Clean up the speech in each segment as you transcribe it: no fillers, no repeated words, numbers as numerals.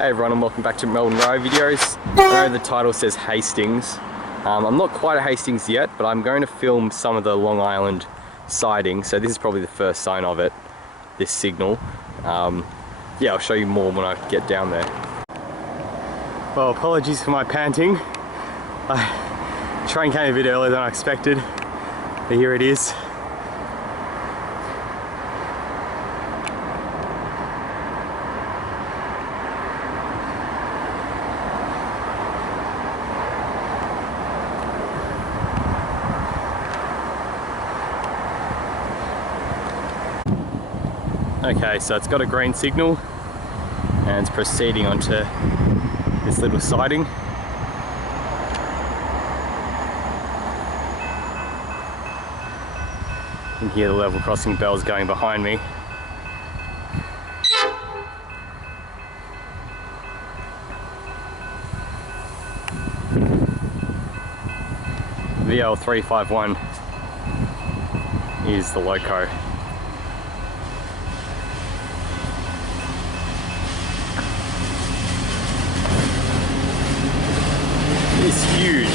Hey everyone, and welcome back to Melbourne Road videos. I know the title says Hastings. I'm not quite at Hastings yet, but I'm going to film some of the Long Island siding. So this is probably the first sign of it, this signal. Yeah, I'll show you more when I get down there. Well, apologies for my panting. Train came a bit earlier than I expected, but here it is. Okay, so it's got a green signal and it's proceeding onto this little siding. You can hear the level crossing bells going behind me. VL351 is the loco. It's huge.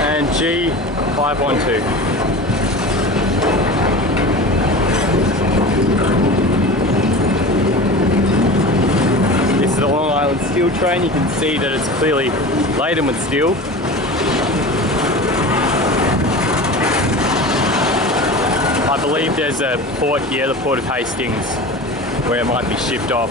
And G512. This is the Long Island steel train. You can see that it's clearly laden with steel. I believe there's a port here, the port of Hastings, where it might be shipped off.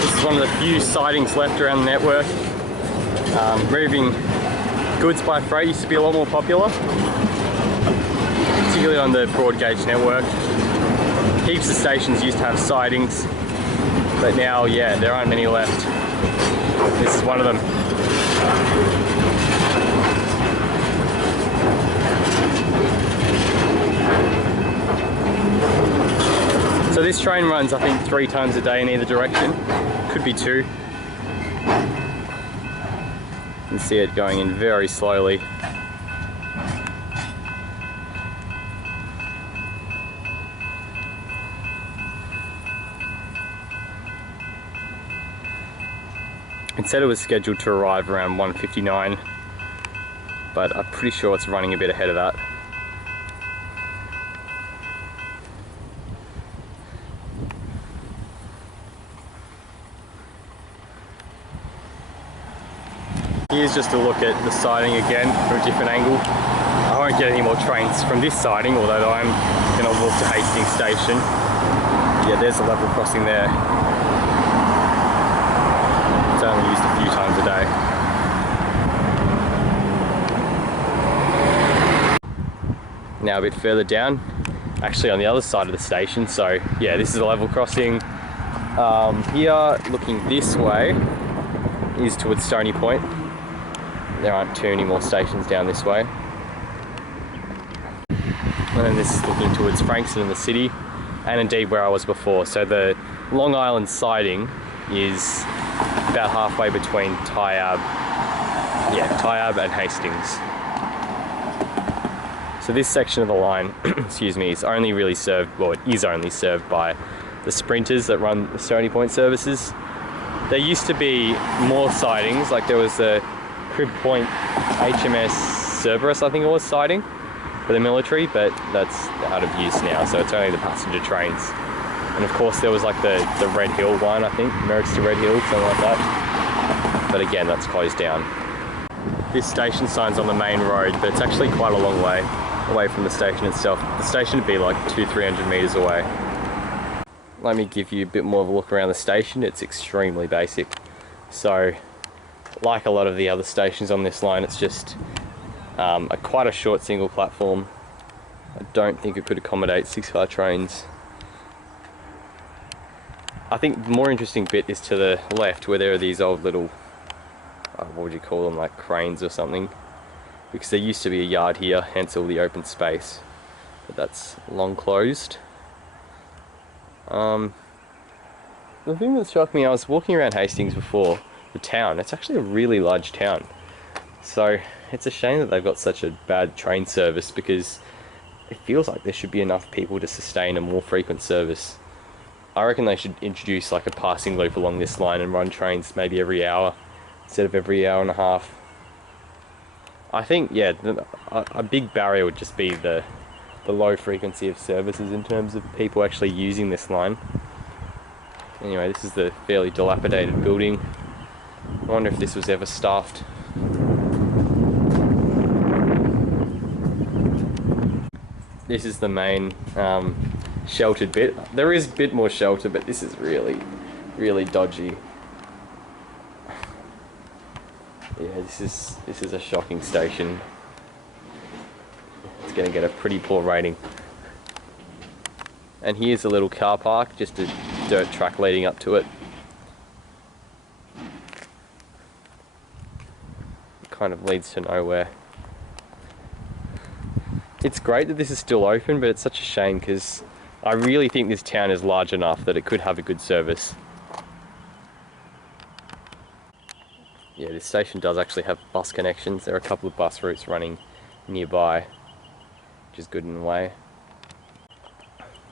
This is one of the few sidings left around the network. Moving goods by freight used to be a lot more popular, particularly on the broad gauge network. Heaps of stations used to have sidings, but now, yeah, there aren't many left. This is one of them. So this train runs, I think, 3 times a day in either direction. Could be 2. You can see it going in very slowly. It said it was scheduled to arrive around 1:59, but I'm pretty sure it's running a bit ahead of that. Here's just a look at the siding again from a different angle. I won't get any more trains from this siding, although I'm going to walk to Hastings Station. Yeah, there's a level crossing there. It's only used a few times a day. Now a bit further down, actually on the other side of the station. So yeah, this is a level crossing. Here, looking this way, is towards Stony Point. There aren't too many more stations down this way. And then this is looking towards Frankston in the city, and indeed where I was before. So the Long Island siding is about halfway between Tyabb and Hastings. So this section of the line, excuse me, is only really served, well, it is only served by the sprinters that run the Stony Point services. There used to be more sidings, like there was the Crib Point HMS Cerberus, I think it was, siding for the military, but that's out of use now, so it's only the passenger trains. And of course there was like the Red Hill one, I think, Merits to Red Hill, something like that. But again, that's closed down. This station sign's on the main road, but it's actually quite a long way away from the station itself. The station would be like 200-300 meters away. Let me give you a bit more of a look around the station. It's extremely basic. So, like a lot of the other stations on this line, it's just quite a short single platform. I don't think it could accommodate 6-car trains. I think the more interesting bit is to the left, where there are these old little, what would you call them, like cranes or something, because there used to be a yard here, hence all the open space, but that's long closed. The thing that struck me, I was walking around Hastings before, the town, it's actually a really large town, so it's a shame that they've got such a bad train service, because it feels like there should be enough people to sustain a more frequent service. I reckon they should introduce like a passing loop along this line and run trains maybe every hour instead of every hour and a half. I think, yeah, a big barrier would just be the low frequency of services in terms of people actually using this line. Anyway, this is the fairly dilapidated building. I wonder if this was ever staffed. This is the main sheltered bit. There is a bit more shelter, but this is really, really dodgy. Yeah, this is a shocking station. It's going to get a pretty poor rating. And here's a little car park, just a dirt track leading up to it. It kind of leads to nowhere. It's great that this is still open, but it's such a shame because I really think this town is large enough that it could have a good service. Yeah, this station does actually have bus connections. There are a couple of bus routes running nearby, which is good in a way.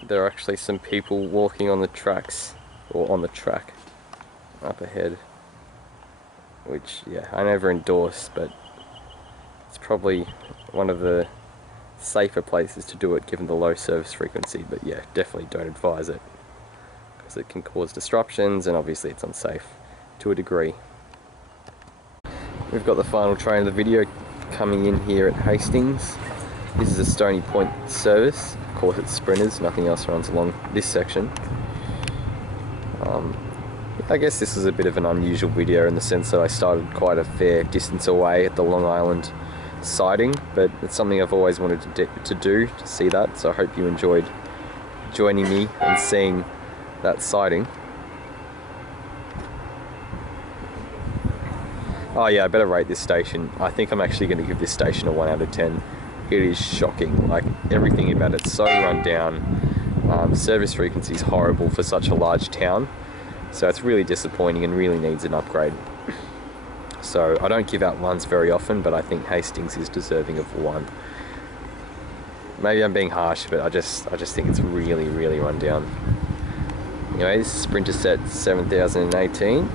There are actually some people walking on the tracks, or on the track up ahead, which, yeah, I never endorse, but it's probably one of the safer places to do it given the low service frequency. But yeah, definitely don't advise it because it can cause disruptions, and obviously it's unsafe to a degree. We've got the final train of the video coming in here at Hastings. This is a Stony Point service. Of course it's sprinters, nothing else runs along this section. I guess this was a bit of an unusual video in the sense that I started quite a fair distance away at the Long Island siding, but it's something I've always wanted to do, to see that, so I hope you enjoyed joining me and seeing that siding. Oh yeah, I better rate this station. I think I'm actually going to give this station a 1 out of 10. It is shocking, like everything about it's so run down. Service frequency is horrible for such a large town, so it's really disappointing and really needs an upgrade. So I don't give out ones very often, but I think Hastings is deserving of 1. Maybe I'm being harsh, but I just think it's really, really run down. Anyway, this is Sprinter Set 7018.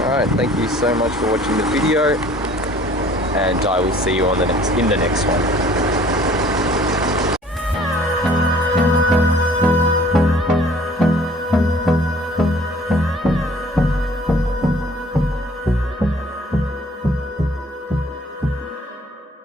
Alright, thank you so much for watching the video, and I will see you in the next one.